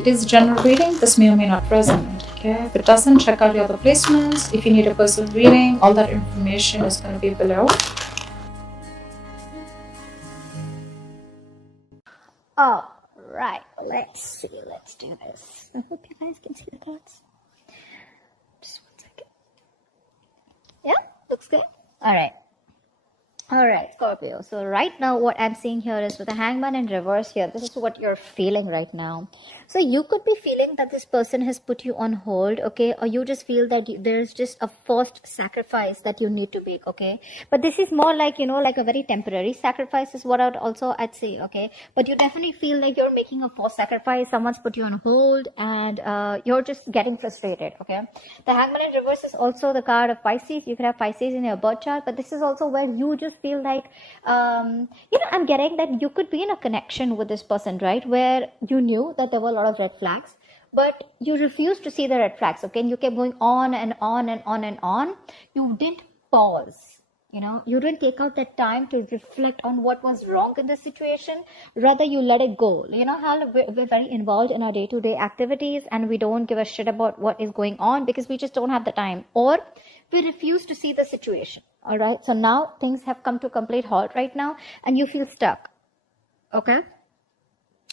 it is general reading. This may or may not resonate. Okay, if it doesn't, check out your other placements. If you need a personal reading, all that information is going to be below. All right, let's see. Let's do this. I hope you guys can see the cards. Just 1 second. Yeah, looks good. All right. All right, Scorpio. So right now what I'm seeing here is with the Hangman in reverse here, this is what you're feeling right now. So you could be feeling that this person has put you on hold, okay? Or you just feel that there's just a forced sacrifice that you need to make, okay? But this is more like, like a very temporary sacrifice is what I'd say, okay? But you definitely feel like you're making a forced sacrifice. Someone's put you on hold and you're just getting frustrated, okay? The Hangman in reverse is also the card of Pisces. You could have Pisces in your birth chart, but this is also where you just feel like, I'm getting that you could be in a connection with this person, right? Where you knew that there were a lot of red flags, but you refused to see the red flags, okay? And you kept going on and on and on and on. You didn't pause. You didn't take out that time to reflect on what was wrong in the situation. Rather, you let it go. How we're very involved in our day-to-day activities and we don't give a shit about what is going on because we just don't have the time, or we refuse to see the situation. All right. So now things have come to a complete halt right now and you feel stuck. Okay.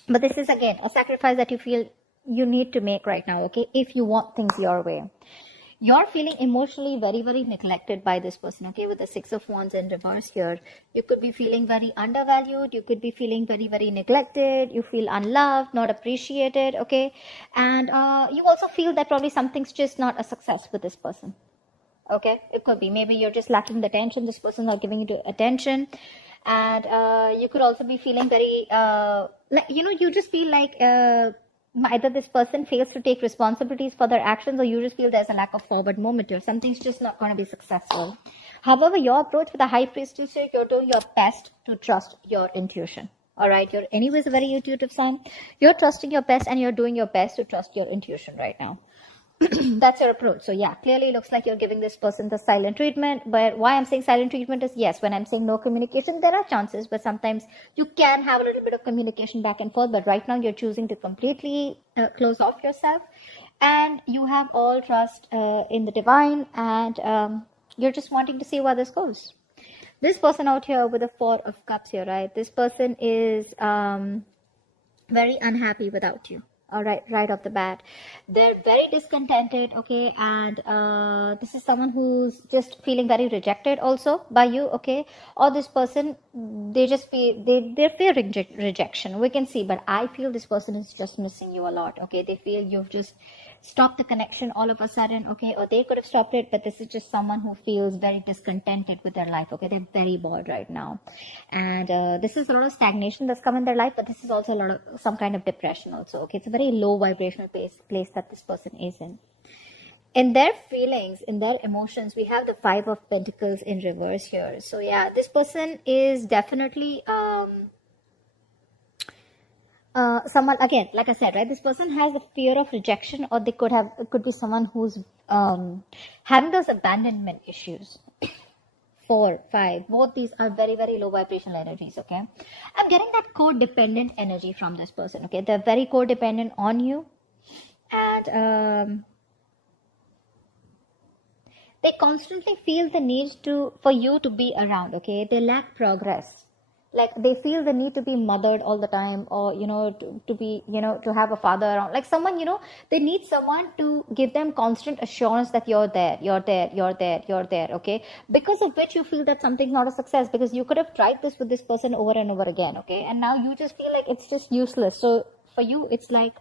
But this is again a sacrifice that you feel you need to make right now. Okay. If you want things your way. You're feeling emotionally very, very neglected by this person, okay, with the Six of Wands in reverse here. You could be feeling very undervalued. You could be feeling very, very neglected. You feel unloved, not appreciated, okay. And you also feel that probably something's just not a success with this person, okay. It could be. Maybe you're just lacking the attention. This person's not giving you attention. And you could also be feeling very, you just feel like... either this person fails to take responsibilities for their actions or you just feel there's a lack of forward momentum. Something's just not going to be successful. However, your approach with the High Priestess here, you're doing your best to trust your intuition. All right. You're anyways a very intuitive sign. You're trusting your best and you're doing your best to trust your intuition right now. That's your approach. So yeah, clearly looks like you're giving this person the silent treatment. But why I'm saying silent treatment is, yes, when I'm saying no communication, there are chances, but sometimes you can have a little bit of communication back and forth. But right now you're choosing to completely close off yourself, and you have all trust in the divine, and you're just wanting to see where this goes. This person out here with the Four of Cups here, right? This person is very unhappy without you. All right off the bat, they're very discontented, okay, and this is someone who's just feeling very rejected also by you, okay, or this person, they just feel they're fearing rejection, we can see, but I feel this person is just missing you a lot, okay. They feel you've just stopped the connection all of a sudden, okay, or they could have stopped it, but this is just someone who feels very discontented with their life, okay. They're very bored right now, and this is a lot of stagnation that's come in their life, but this is also a lot of some kind of depression also, okay. It's a very low vibrational place that this person is in their feelings, in their emotions. We have the Five of Pentacles in reverse here. So yeah, this person is definitely someone, again, like I said, right, this person has a fear of rejection, or it could be someone who's having those abandonment issues. 4, 5, both these are very, very low vibrational energies, okay. I'm getting that codependent energy from this person, okay. They're very codependent on you, and they constantly feel the need for you to be around, okay. They lack progress. Like they feel the need to be mothered all the time, or to be to have a father around, like someone, they need someone to give them constant assurance that you're there, okay, because of which you feel that something's not a success, because you could have tried this with this person over and over again, okay, and now you just feel like it's just useless. So for you, it's like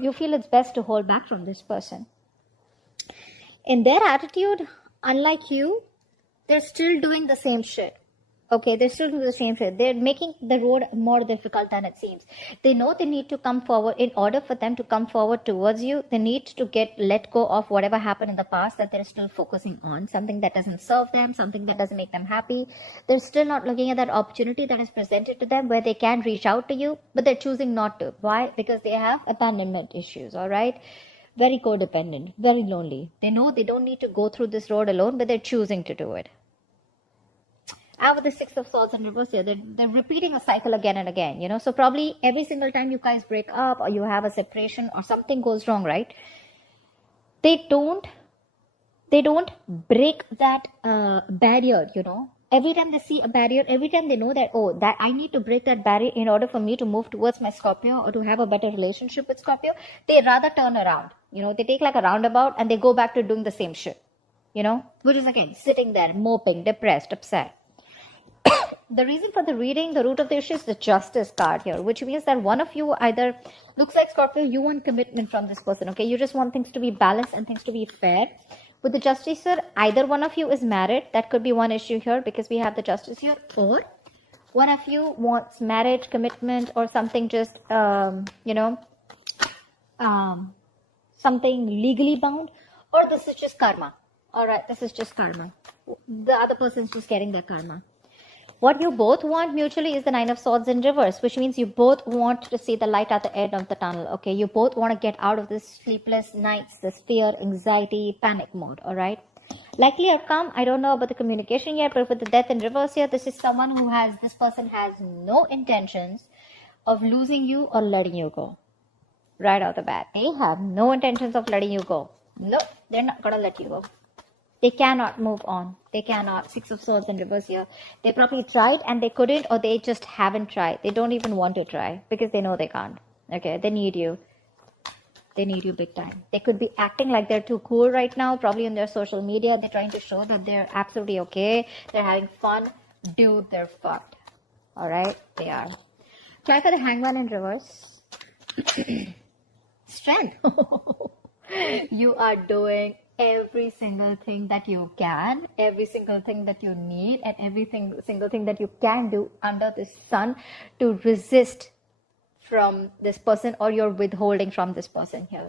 you feel it's best to hold back from this person. In their attitude, unlike you, they're still doing the same shit. Okay, they're still doing the same shit. They're making the road more difficult than it seems. They know they need to come forward. In order for them to come forward towards you, they need to let go of whatever happened in the past that they're still focusing on. Something that doesn't serve them, something that doesn't make them happy. They're still not looking at that opportunity that is presented to them where they can reach out to you, but they're choosing not to. Why? Because they have abandonment issues, all right? Very codependent, very lonely. They know they don't need to go through this road alone, but they're choosing to do it. And with the Six of Swords in reverse here, they're repeating a cycle again and again, you know. So probably every single time you guys break up or you have a separation or something goes wrong, right? They don't break that barrier, you know. Every time they see a barrier, every time they know that, oh, that I need to break that barrier in order for me to move towards my Scorpio or to have a better relationship with Scorpio, they rather turn around, you know. They take like a roundabout and they go back to doing the same shit, you know, which is again sitting there moping, depressed, upset. The reason for the reading, the root of the issue is the Justice card here, which means that one of you either, looks like Scorpio, you want commitment from this person, okay? You just want things to be balanced and things to be fair. With the Justice here, either one of you is married. That could be one issue here because we have the Justice here. Or one of you wants marriage, commitment, or something just, you know, something legally bound. Or this is just karma. All right, this is just karma. The other person's just getting their karma. What you both want mutually is the Nine of Swords in reverse, which means you both want to see the light at the end of the tunnel, okay? You both want to get out of this sleepless nights, this fear, anxiety, panic mode, all right? Likely outcome, I don't know about the communication yet, but with the Death in reverse here, this is someone who has, this person has no intentions of losing you or letting you go. Right out the bat. They have no intentions of letting you go. No, they're not going to let you go. They cannot move on. They cannot. Six of Swords in reverse here. They probably tried and they couldn't, or they just haven't tried. They don't even want to try because they know they can't. Okay, they need you. They need you big time. They could be acting like they're too cool right now, probably on their social media. They're trying to show that they're absolutely okay. They're having fun. Dude, they're fucked. Alright, they are. Try for the Hangman in reverse. Strength. You are doing every single thing that you can, every single thing that you need, and every single thing that you can do under the sun to resist from this person, or you're withholding from this person here.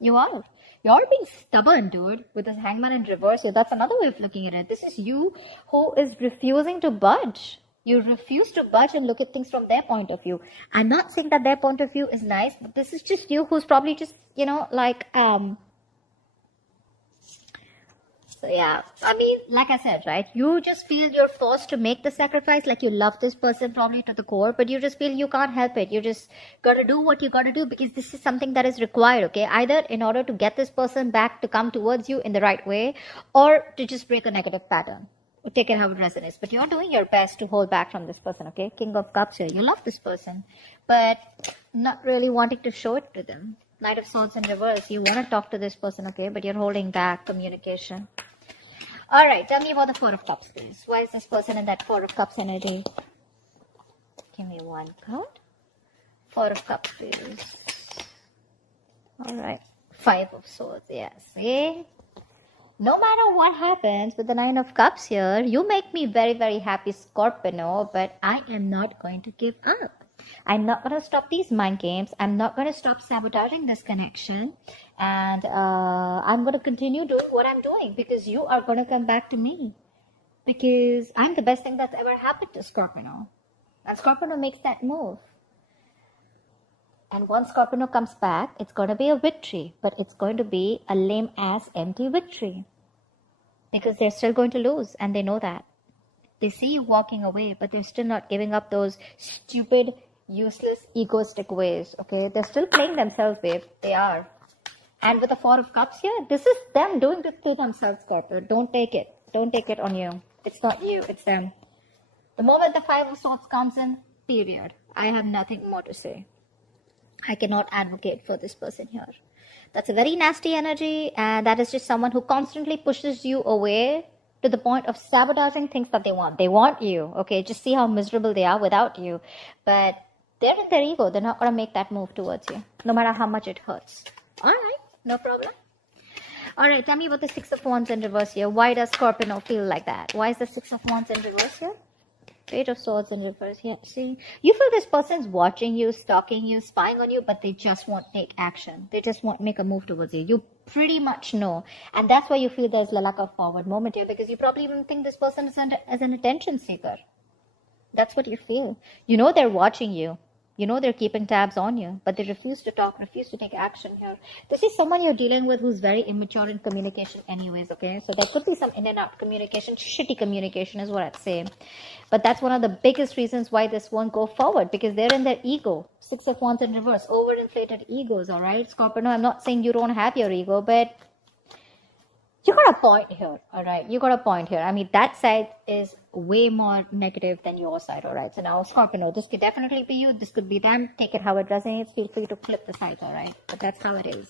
You are. You're being stubborn, dude, with this Hangman in reverse here. That's another way of looking at it. This is you who is refusing to budge. You refuse to budge and look at things from their point of view. I'm not saying that their point of view is nice, but this is just you who's probably just, you know, like, so yeah, I mean, like I said, right, you just feel you're forced to make the sacrifice, like you love this person probably to the core, but you just feel you can't help it. You just gotta do what you gotta do because this is something that is required, okay? Either in order to get this person back to come towards you in the right way, or to just break a negative pattern. Take it how it resonates. But you're doing your best to hold back from this person, okay? King of Cups here. You love this person, but not really wanting to show it to them. Knight of Swords in reverse. You want to talk to this person, okay? But you're holding back communication. All right, tell me about the Four of Cups, please. Why is this person in that Four of Cups energy? Give me one card. Four of Cups, please. All right. Five of Swords, yes. See? No matter what happens with the Nine of Cups here, you make me very, very happy, Scorpio, but I am not going to give up. I'm not going to stop these mind games. I'm not going to stop sabotaging this connection. And I'm going to continue doing what I'm doing because you are going to come back to me. Because I'm the best thing that's ever happened to Scorpio. And Scorpio makes that move. And once Scorpio comes back, it's going to be a victory. But it's going to be a lame-ass empty victory. Because they're still going to lose. And they know that. They see you walking away, but they're still not giving up those stupid, useless, egoistic ways. Okay? They're still playing themselves, babe. They are. And with the Four of Cups here, this is them doing it to themselves, Scorpio. Don't take it. Don't take it on you. It's not you, it's them. The moment the Five of Swords comes in, period. I have nothing more to say. I cannot advocate for this person here. That's a very nasty energy, and that is just someone who constantly pushes you away to the point of sabotaging things that they want. They want you, okay? Just see how miserable they are without you. But they're in their ego. They're not going to make that move towards you, no matter how much it hurts. All right. No problem. All right, tell me about the Six of Wands in reverse here. Why does Scorpio feel like that? Why is the Six of Wands in reverse here? Page of Swords in reverse here. See, you feel this person's watching you, stalking you, spying on you, but they just won't take action. They just won't make a move towards you. You pretty much know. And that's why you feel there's a lack of forward moment here, because you probably even think this person is an attention seeker. That's what you feel. You know they're watching you. You know they're keeping tabs on you, but they refuse to talk, refuse to take action here. This is someone you're dealing with who's very immature in communication anyways, okay? So there could be some in and out communication, shitty communication is what I'd say. But that's one of the biggest reasons why this won't go forward, because they're in their ego. Six of Wands in reverse, overinflated egos, all right? Scorpio, no, I'm not saying you don't have your ego, but you got a point here, all right? You got a point here. I mean, that side is way more negative than your side, all right? So now, Scorpio, this could definitely be you. This could be them. Take it how it resonates. Feel free to flip the sides, all right? But that's how it is.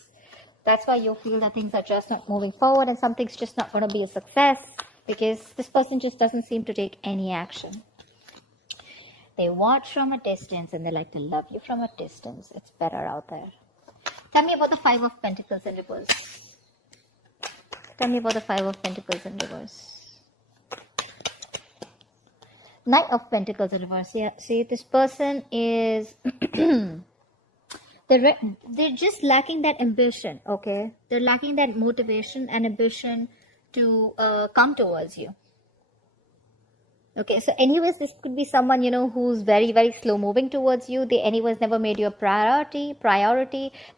That's why you feel that things are just not moving forward and something's just not going to be a success, because this person just doesn't seem to take any action. They watch from a distance and they like to love you from a distance. It's better out there. Tell me about the Five of Pentacles in reverse. Tell me about the Five of Pentacles in reverse. Knight of Pentacles in reverse. Yeah, see, this person is they're just lacking that ambition, okay? They're lacking that motivation and ambition to come towards you. Okay, so anyways, this could be someone, you know, who's very, very slow moving towards you. They anyways never made you a priority.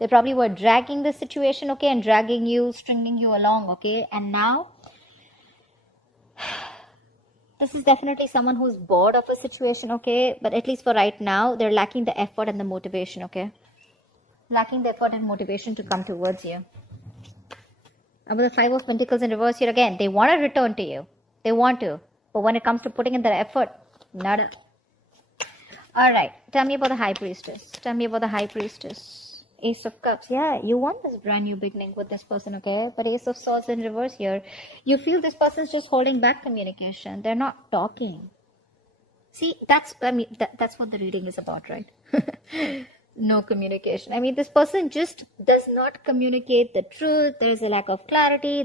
They probably were dragging the situation, okay, and dragging you, stringing you along, okay? And now, this is definitely someone who's bored of a situation, okay? But at least for right now, they're lacking the effort and the motivation, okay? Lacking the effort and motivation to come towards you. And with the Five of Pentacles in reverse here again, they want to return to you. They want to. But when it comes to putting in their effort, nada. Alright, tell me about the High Priestess. Tell me about the High Priestess. Ace of Cups. Yeah, you want this brand new beginning with this person, okay? But Ace of Swords in reverse here. You feel this person's just holding back communication. They're not talking. See, that's what the reading is about, right? No communication. I mean, this person just does not communicate the truth. There's a lack of clarity.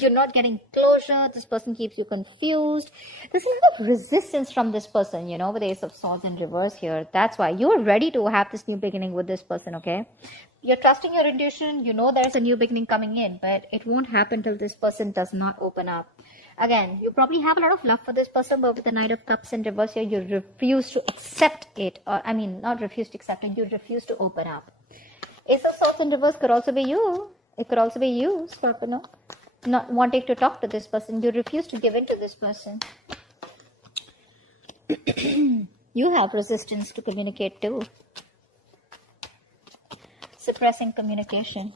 You're not getting closure. This person keeps you confused. There's a lot of resistance from this person, you know, with the Ace of Swords in reverse here. That's why you're ready to have this new beginning with this person, okay? You're trusting your intuition. You know there's a new beginning coming in, but it won't happen till this person does not open up. Again, you probably have a lot of love for this person, but with the Knight of Cups in reverse here, you refuse to accept it. Or, I mean, not refuse to accept it, you refuse to open up. Ace of Swords in reverse could also be you. It could also be you, Scorpio. Not wanting to talk to this person. You refuse to give in to this person. You have resistance to communicate too. Suppressing communication.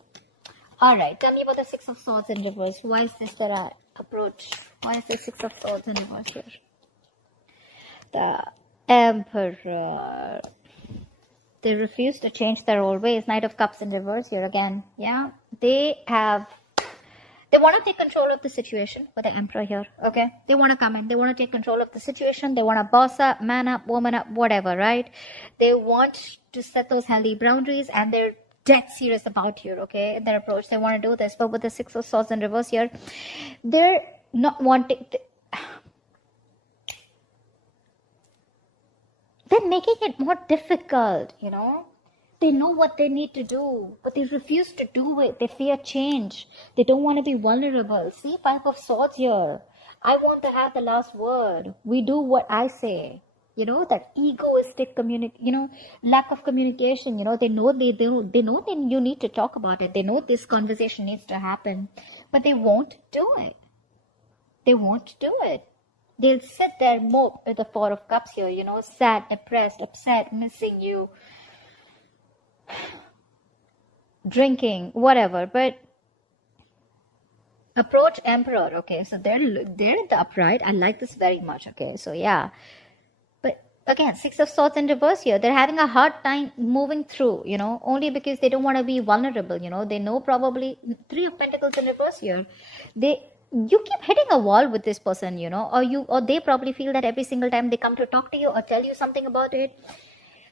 Alright, tell me about the Six of Swords in reverse. Why is this their approach? Why is the Six of Swords in reverse here? The Emperor. They refuse to change their old ways. Knight of Cups in reverse here again. Yeah, they want to take control of the situation with the Emperor here, okay? They want to come in. They want to take control of the situation. They want to boss up, man up, woman up, whatever, right? They want to set those healthy boundaries, and they're dead serious about you, okay? In their approach, they want to do this. But with the Six of Swords in reverse here, they're not wanting... They're making it more difficult, you know? They know what they need to do, but they refuse to do it. They fear change. They don't want to be vulnerable. See, Five of Swords here. I want to have the last word. We do what I say. You know, that egoistic lack of communication. You know, they know you need to talk about it. They know this conversation needs to happen, but they won't do it. They won't do it. They'll sit there, mope with the Four of Cups here, you know, sad, depressed, upset, missing you, drinking, whatever. But approach Emperor, okay, so they're in the upright. I like this very much, okay, so yeah. But again, Six of Swords in reverse here. They're having a hard time moving through, you know, only because they don't want to be vulnerable, you know. They know probably Three of Pentacles in reverse here. You keep hitting a wall with this person, you know, or they probably feel that every single time they come to talk to you or tell you something about it.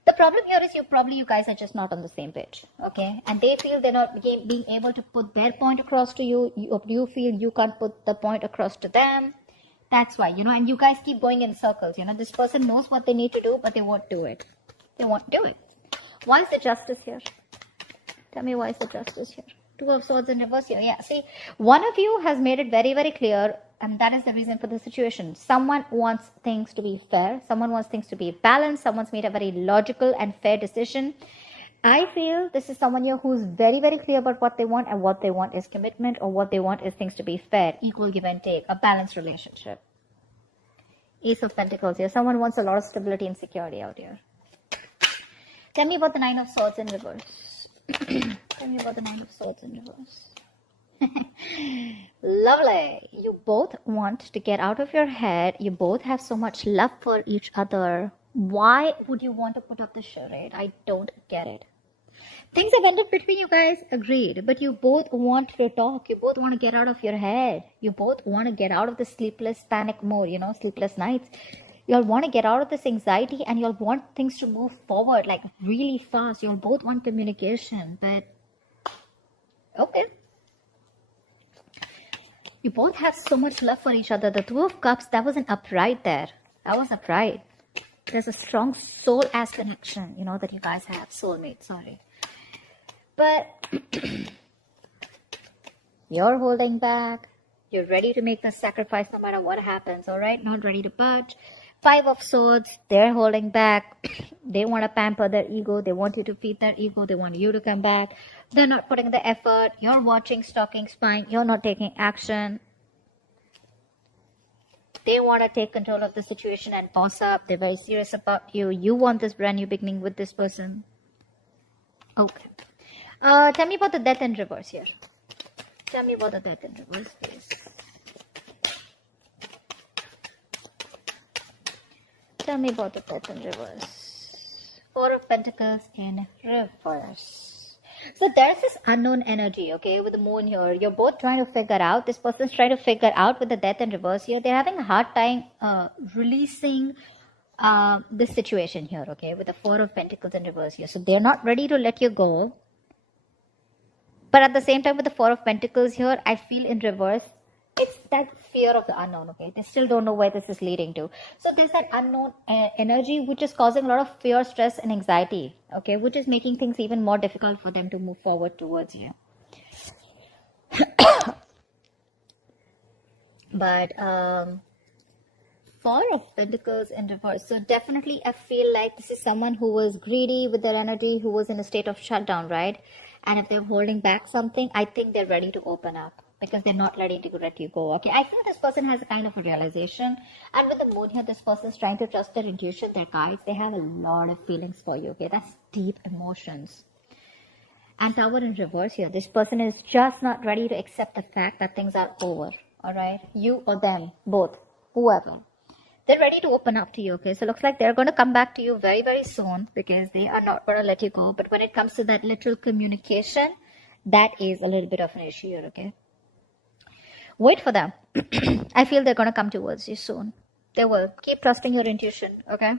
The problem here is you guys are just not on the same page, okay? And they feel they're not being able to put their point across to you. You feel you can't put the point across to them. That's why, you know, and you guys keep going in circles, you know. This person knows what they need to do, but they won't do it. They won't do it. Why is the Justice here? Tell me, why is the Justice here? Two of Swords in reverse here. Yeah, see, one of you has made it very, very clear And that is the reason for the situation. Someone wants things to be fair. Someone wants things to be balanced. Someone's made a very logical and fair decision. I feel this is someone here who's very, very clear about what they want, and what they want is commitment, or what they want is things to be fair, equal give and take, a balanced relationship. Ace of Pentacles here. Someone wants a lot of stability and security out here. Tell me about the Nine of Swords in reverse. Tell me about the Nine of Swords in reverse. Lovely. You both want to get out of your head. You both have so much love for each other. Why would you want to put up the charade? I don't get it. Things have ended between you guys, agreed. But you both want to talk. You both want to get out of your head. You both want to get out of the sleepless panic mode, sleepless nights. You'll want to get out of this anxiety, and you'll want things to move forward like really fast. You'll both want communication, but okay. You both have so much love for each other. The Two of Cups, that was an upright there. That was upright. There's a strong soul-ass connection, that you guys have. Soulmate, sorry. But you're holding back. You're ready to make the sacrifice no matter what happens, all right? Not ready to budge. Five of Swords, they're holding back. They want to pamper their ego. They want you to feed their ego. They want you to come back. They're not putting the effort. You're watching, stalking, spying. You're not taking action. They want to take control of the situation and boss up. They're very serious about you. You want this brand new beginning with this person. Okay. Tell me about the Death in reverse here. Tell me about the Death in reverse, please. Tell me about the Death in reverse. Four of Pentacles in reverse. So there's this unknown energy, okay, with the moon here. You're both trying to figure out. This person's trying to figure out with the Death in reverse here. They're having a hard time releasing this situation here, okay, with the Four of Pentacles in reverse here. So they're not ready to let you go. But at the same time, with the Four of Pentacles here, I feel in reverse, it's that fear of the unknown, okay? They still don't know where this is leading to. So there's that unknown energy which is causing a lot of fear, stress, and anxiety, okay? Which is making things even more difficult for them to move forward towards you. But Four of Pentacles in reverse. So definitely I feel like this is someone who was greedy with their energy, who was in a state of shutdown, right? And if they're holding back something, I think they're ready to open up. Because they're not ready to let you go. Okay, I feel this person has a kind of a realization. And with the moon here, this person is trying to trust their intuition, their guides. They have a lot of feelings for you. Okay, that's deep emotions. And Tower in reverse here. This person is just not ready to accept the fact that things are over. Alright, you or them, both, whoever. They're ready to open up to you. Okay, so looks like they're going to come back to you very, very soon. Because they are not going to let you go. But when it comes to that literal communication, that is a little bit of an issue here. Okay. Wait for them. I feel they're going to come towards you soon. They will. Keep trusting your intuition, okay?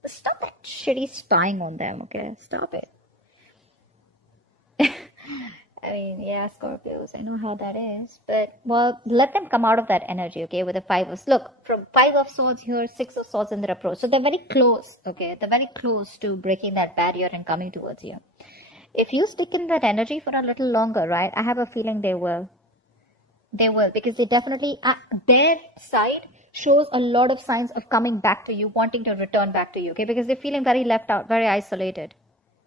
But stop that shitty spying on them, okay? Stop it. I mean, yeah, Scorpios, I know how that is. But, well, let them come out of that energy, okay? With the Five of... Look, from Five of Swords here, Six of Swords in their approach. So they're very close, okay? They're very close to breaking that barrier and coming towards you. If you stick in that energy for a little longer, right? I have a feeling they will. They will, because they definitely, their side shows a lot of signs of coming back to you, wanting to return back to you, okay? Because they're feeling very left out, very isolated,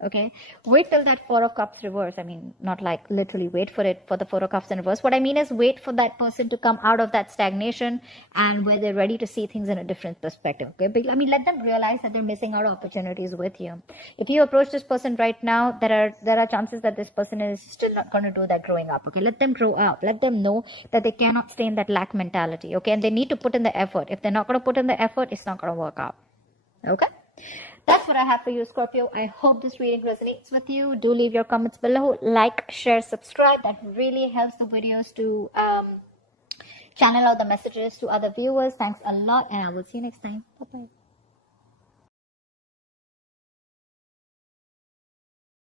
okay? Wait till that Four of Cups reverse. I mean, not like literally wait for it, for the Four of Cups in reverse. What I mean is wait for that person to come out of that stagnation and where they're ready to see things in a different perspective, okay? But, I mean, let them realize that they're missing out opportunities with you. If you approach this person right now, there are chances that this person is still not going to do that growing up, okay? Let them grow up. Let them know that they cannot stay in that lack mentality, okay? And they need to put in the effort. If they're not going to put in the effort, it's not going to work out, okay? That's what I have for you, Scorpio. I hope this reading resonates with you. Do leave your comments below. Like, share, subscribe. That really helps the videos to channel out the messages to other viewers. Thanks a lot, and I will see you next time. Bye-bye.